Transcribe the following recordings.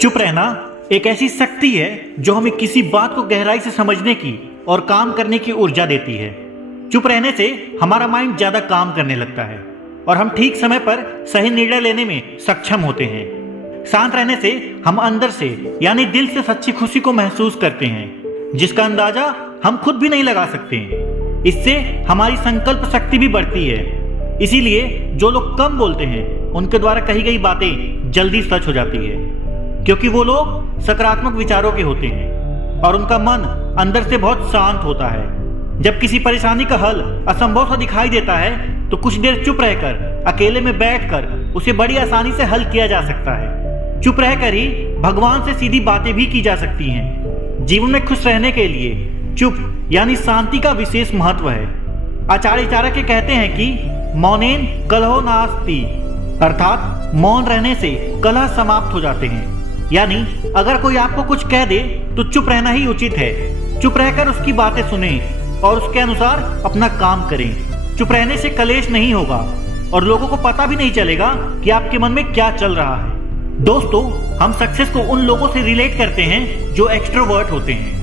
चुप रहना एक ऐसी शक्ति है जो हमें किसी बात को गहराई से समझने की और काम करने की ऊर्जा देती है। चुप रहने से हमारा माइंड ज्यादा काम करने लगता है और हम ठीक समय पर सही निर्णय लेने में सक्षम होते हैं। शांत रहने से हम अंदर से यानी दिल से सच्ची खुशी को महसूस करते हैं, जिसका अंदाजा हम खुद भी नहीं लगा सकते। इससे हमारी संकल्प शक्ति भी बढ़ती है। इसीलिए जो लोग कम बोलते हैं उनके द्वारा कही गई बातें जल्दी सच हो जाती है, क्योंकि वो लोग सकारात्मक विचारों के होते हैं और उनका मन अंदर से बहुत शांत होता है। जब किसी परेशानी का हल असंभव सा दिखाई देता है तो कुछ देर चुप रहकर अकेले में बैठकर उसे बड़ी आसानी से हल किया जा सकता है। चुप रहकर ही भगवान से सीधी बातें भी की जा सकती हैं। जीवन में खुश रहने के लिए चुप यानी शांति का विशेष महत्व है। आचार्य चाणक्य कहते हैं कि मौनेन कलहो नास्ति, अर्थात मौन रहने से कलह समाप्त हो जाते हैं। यानी अगर कोई आपको कुछ कह दे तो चुप रहना ही उचित है। चुप रहकर उसकी बातें सुने और उसके अनुसार अपना काम करें। चुप रहने से कलेश नहीं होगा और लोगों को पता भी नहीं चलेगा कि आपके मन में क्या चल रहा है। दोस्तों, हम सक्सेस को उन लोगों से रिलेट करते हैं जो एक्सट्रोवर्ट होते हैं,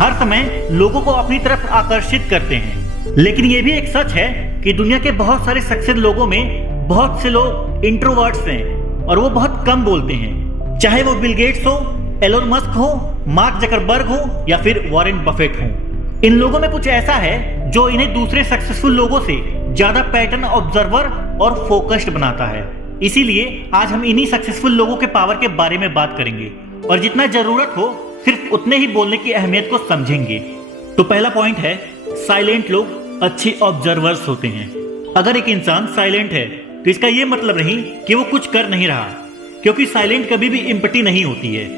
हर समय लोगों को अपनी तरफ आकर्षित करते हैं। लेकिन ये भी एक सच है कि दुनिया के बहुत सारे सक्सेस लोगों में बहुत से लोग इंट्रोवर्ट्स हैं और वो बहुत कम बोलते हैं। चाहे वो बिल गेट्स हो, एलोन मस्क हो, मार्क जकरबर्ग हो या फिर वॉरेन बफेट हो। इन लोगों में कुछ ऐसा है जो इन्हें दूसरे सक्सेसफुल लोगों से ज्यादा पैटर्न ऑब्जर्वर और फोकस्ड बनाता है। इसीलिए आज हम इन्हीं सक्सेसफुल लोगों के पावर के बारे में बात करेंगे और जितना जरूरत हो सिर्फ उतने ही बोलने की अहमियत को समझेंगे। तो पहला पॉइंट है, साइलेंट लोग अच्छे ऑब्जर्वर्स होते हैं। अगर एक इंसान साइलेंट है तो इसका यह मतलब नहीं कि वो कुछ कर नहीं रहा, क्योंकि साइलेंट कभी भी एम्पैथी नहीं होती है।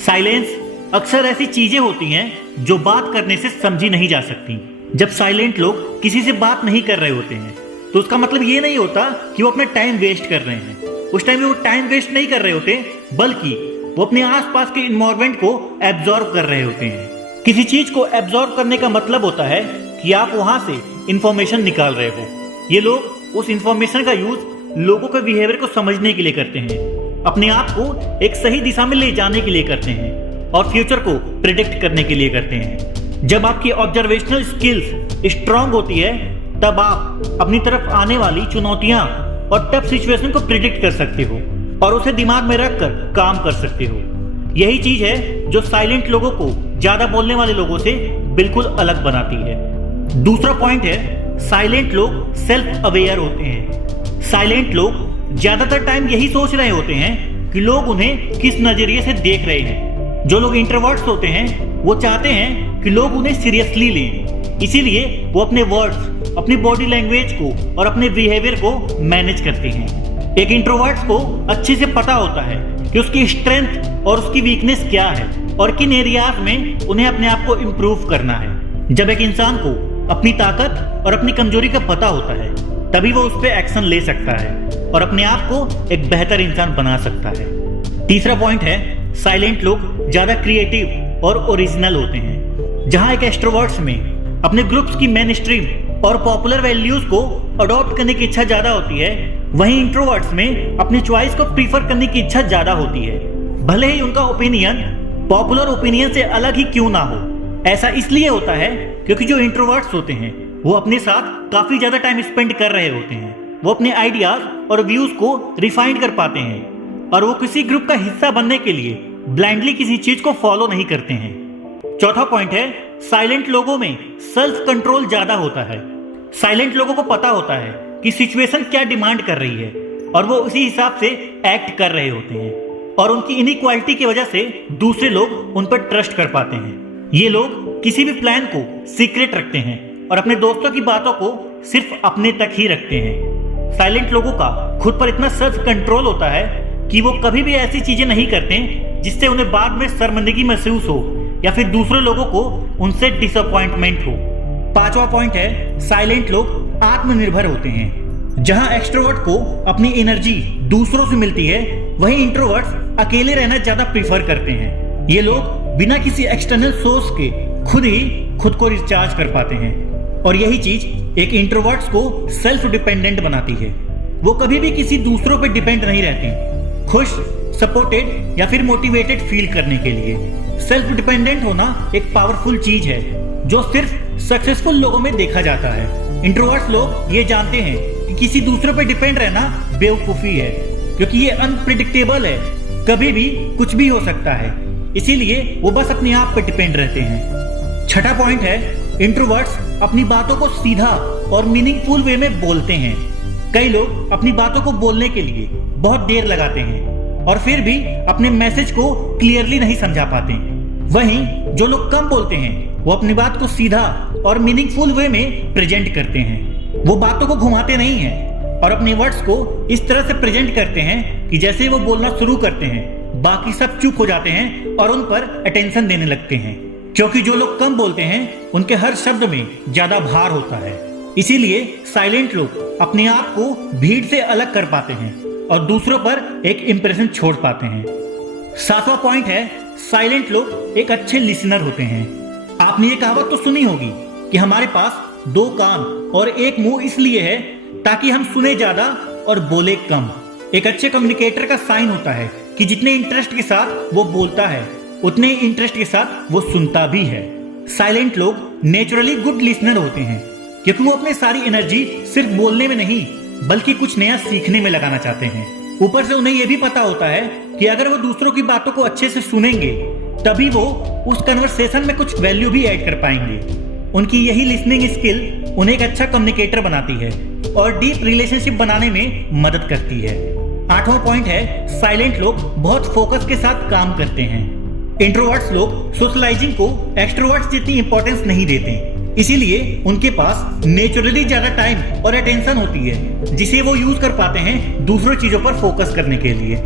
साइलेंस अक्सर ऐसी चीजें होती हैं जो बात करने से समझी नहीं जा सकती। जब साइलेंट लोग किसी से बात नहीं कर रहे होते हैं तो उसका मतलब ये नहीं होता कि वो अपना टाइम वेस्ट कर रहे हैं। उस टाइम में वो टाइम वेस्ट नहीं कर रहे होते, बल्कि वो अपने आसपास के इन्वायरमेंट को एब्जॉर्ब कर रहे होते हैं। किसी चीज को एब्जॉर्ब करने का मतलब होता है कि आप वहां से इंफॉर्मेशन निकाल रहे हो। ये लोग उस इंफॉर्मेशन का यूज लोगों के बिहेवियर को समझने के लिए करते हैं, अपने आप को एक सही दिशा में ले जाने के लिए करते हैं और फ्यूचर को प्रिडिक्ट करने के लिए करते हैं। जब आपकी ऑब्जर्वेशनल स्किल्स स्ट्रांग होती है तब आप अपनी तरफ आने वाली चुनौतियां और टफ सिचुएशन को प्रिडिक्ट कर सकते हो और उसे दिमाग में रखकर काम कर सकते हो। यही चीज है जो साइलेंट लोगों को ज्यादा बोलने वाले लोगों से बिल्कुल अलग बनाती है। दूसरा पॉइंट है, साइलेंट लोग सेल्फ अवेयर होते हैं। साइलेंट लोग ज्यादातर टाइम यही सोच रहे होते हैं कि लोग उन्हें किस नजरिए से देख रहे हैं। जो लोग इंट्रोवर्ट्स होते हैं वो चाहते हैं कि लोग उन्हें सीरियसली लें, इसीलिए वो अपने वर्ड्स, अपनी बॉडी लैंग्वेज को और अपने बिहेवियर को मैनेज करते हैं। एक इंट्रोवर्ट्स को अच्छे से पता होता है कि उसकी स्ट्रेंथ और उसकी वीकनेस क्या है और किन एरियाज में उन्हें अपने आप को इम्प्रूव करना है। जब एक इंसान को अपनी ताकत और अपनी कमजोरी का पता होता है तभी वो उस पर एक्शन ले सकता है और अपने आप को एक बेहतर इंसान बना सकता है। तीसरा पॉइंट है, साइलेंट लोग ज्यादा क्रिएटिव और ओरिजिनल होते हैं। जहां एक एक्सट्रोवर्ट्स में अपने ग्रुप्स की मेन स्ट्रीम और पॉपुलर वैल्यूज को अडॉप्ट करने की इच्छा ज्यादा होती है, वहीं इंट्रोवर्ट्स में अपनी चॉइस को प्रीफर करने की इच्छा ज्यादा होती है, भले ही उनका ओपिनियन पॉपुलर ओपिनियन से अलग ही क्यों ना हो। ऐसा इसलिए होता है क्योंकि जो इंट्रोवर्ट्स होते हैं वो अपने साथ काफी ज्यादा टाइम स्पेंड कर रहे होते हैं। वो अपने आइडियाज और व्यूज को रिफाइन कर पाते हैं और वो किसी ग्रुप का हिस्सा बनने के लिए ब्लाइंडली किसी चीज को फॉलो नहीं करते हैं। चौथा पॉइंट है, साइलेंट लोगों में सेल्फ कंट्रोल ज्यादा होता है। साइलेंट लोगों को पता होता है कि सिचुएशन क्या डिमांड कर रही है और वो उसी हिसाब से एक्ट कर रहे होते हैं और उनकी इनइक्वालिटी की वजह से दूसरे लोग उन पर ट्रस्ट कर पाते हैं। ये लोग किसी भी प्लान को सीक्रेट रखते हैं और अपने दोस्तों की बातों को सिर्फ अपने तक ही रखते हैं। साइलेंट लोगों का खुद पर इतना सेल्फ कंट्रोल होता है कि वो कभी भी ऐसी चीजें नहीं करते जिससे उन्हें बाद में शर्मिंदगी महसूस हो या फिर दूसरे लोगों को उनसे डिसअपॉइंटमेंट हो। पांचवा पॉइंट है, साइलेंट लोग आत्मनिर्भर होते हैं। जहां एक्सट्रोवर्ट को अपनी एनर्जी दूसरों से मिलती है, वहीं इंट्रोवर्ट्स अकेले रहना ज्यादा प्रीफर करते हैं। ये लोग बिना किसी एक्सटर्नल सोर्स के खुद को रिचार्ज कर पाते हैं और यही चीज एक इंट्रोवर्ट्स को सेल्फ डिपेंडेंट बनाती है। वो कभी भी किसी दूसरों पर डिपेंड नहीं रहते। खुश, सपोर्टेड या फिर मोटिवेटेड फील करने के लिए। सेल्फ डिपेंडेंट होना एक पावरफुल चीज है जो सिर्फ सक्सेसफुल लोगों में देखा जाता है। इंट्रोवर्ट्स लोग ये जानते हैं कि किसी दूसरे पर डिपेंड रहना बेवकूफी है, क्योंकि ये अनप्रिडिक्टेबल है, कभी भी कुछ भी हो सकता है। इसीलिए वो बस अपने आप पर डिपेंड रहते हैं। छठा पॉइंट है, इंट्रोवर्ट्स अपनी बातों को सीधा और मीनिंगफुल वे में बोलते हैं। कई लोग अपनी बातों को बोलने के लिए बहुत देर लगाते हैं और फिर भी अपने मैसेज को क्लियरली नहीं समझा पाते। वहीं जो लोग कम बोलते हैं वो अपनी बात को सीधा और मीनिंगफुल वे में प्रेजेंट करते हैं। वो बातों को घुमाते नहीं हैं और अपने वर्ड्स को इस तरह से प्रेजेंट करते हैं कि जैसे वो बोलना शुरू करते हैं बाकी सब चुप हो जाते हैं और उन पर अटेंशन देने लगते हैं। क्योंकि जो लोग कम बोलते हैं उनके हर शब्द में ज्यादा भार होता है, इसीलिए साइलेंट लोग अपने आप को भीड़ से अलग कर पाते हैं और दूसरों पर एक इंप्रेशन छोड़ पाते हैं। सातवां पॉइंट है, साइलेंट लोग एक अच्छे लिसनर होते हैं। आपने ये कहावत तो सुनी होगी कि हमारे पास 2 कान और 1 मुंह इसलिए है ताकि हम सुने ज्यादा और बोले कम। एक अच्छे कम्युनिकेटर का साइन होता है कि जितने इंटरेस्ट के साथ वो बोलता है उतने इंटरेस्ट के साथ वो सुनता भी है। साइलेंट लोग नेचुरली गुड लिसनर होते हैं क्योंकि वो अपनी सारी एनर्जी सिर्फ बोलने में नहीं बल्कि कुछ नया सीखने में लगाना चाहते हैं। ऊपर से उन्हें यह भी पता होता है कि अगर वो दूसरों की बातों को अच्छे से सुनेंगे तभी वो उस कन्वर्सेशन में कुछ वैल्यू भी ऐड कर पाएंगे। उनकी यही लिसनिंग स्किल उन्हें एक अच्छा कम्युनिकेटर बनाती है और डीप रिलेशनशिप बनाने में मदद करती है। 8वां पॉइंट है, साइलेंट लोग बहुत फोकस के साथ काम करते हैं। इंट्रोवर्ट्स लोग सोशलाइजिंग को एक्सट्रोवर्ट्स जितनी इंपॉर्टेंस नहीं देते, इसीलिए उनके पास नेचुरली ज्यादा टाइम और अटेंशन होती है जिसे वो यूज कर पाते हैं दूसरों चीजों पर फोकस करने के लिए।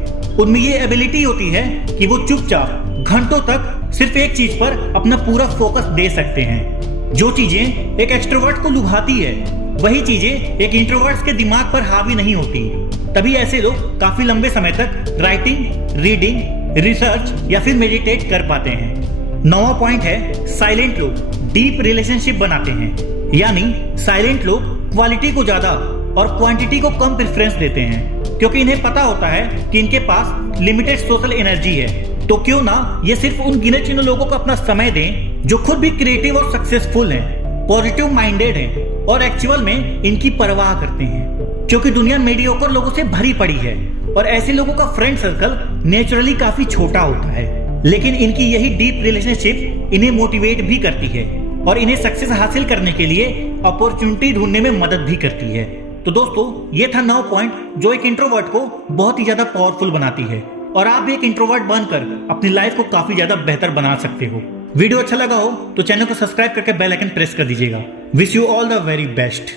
उनमें ये एबिलिटी होती है कि वो चुपचाप घंटों तक सिर्फ एक चीज पर अपना पूरा फोकस दे सकते हैं। जो चीजें एक एक्सट्रोवर्ट को लुभाती है वही चीजें एक इंट्रोवर्ट्स के दिमाग पर हावी नहीं होती। तभी ऐसे लोग काफी लंबे समय तक राइटिंग, रीडिंग, रिसर्च या फिर मेडिटेट कर पाते हैं। 9वां पॉइंट है, साइलेंट लोग डीप रिलेशनशिप बनाते हैं। यानी साइलेंट लोग क्वालिटी को ज्यादा और क्वांटिटी को कम प्रेफरेंस देते हैं क्योंकि इन्हें पता होता है कि इनके पास लिमिटेड सोशल एनर्जी है, तो क्यों ना ये सिर्फ उन गिने चुने लोगों को अपना समय दें जो खुद भी क्रिएटिव और सक्सेसफुल हैं, पॉजिटिव माइंडेड हैं और एक्चुअल में इनकी परवाह करते हैं। क्योंकि दुनिया मीडियोकर लोगों से भरी पड़ी है और ऐसे लोगों का फ्रेंड सर्कल नेचुरली काफी छोटा होता है, लेकिन इनकी यही डीप रिलेशनशिप इन्हें मोटिवेट भी करती है और इन्हें सक्सेस हासिल करने के लिए अपॉर्चुनिटी ढूंढने में मदद भी करती है। तो दोस्तों, ये था 9 पॉइंट जो एक इंट्रोवर्ट को बहुत ही ज्यादा पावरफुल बनाती है और आप भी एक इंट्रोवर्ट बनकर अपनी लाइफ को काफी ज्यादा बेहतर बना सकते हो। वीडियो अच्छा लगा हो तो चैनल को सब्सक्राइब करके बेल आइकन प्रेस कर दीजिएगा। Wish you all the very best.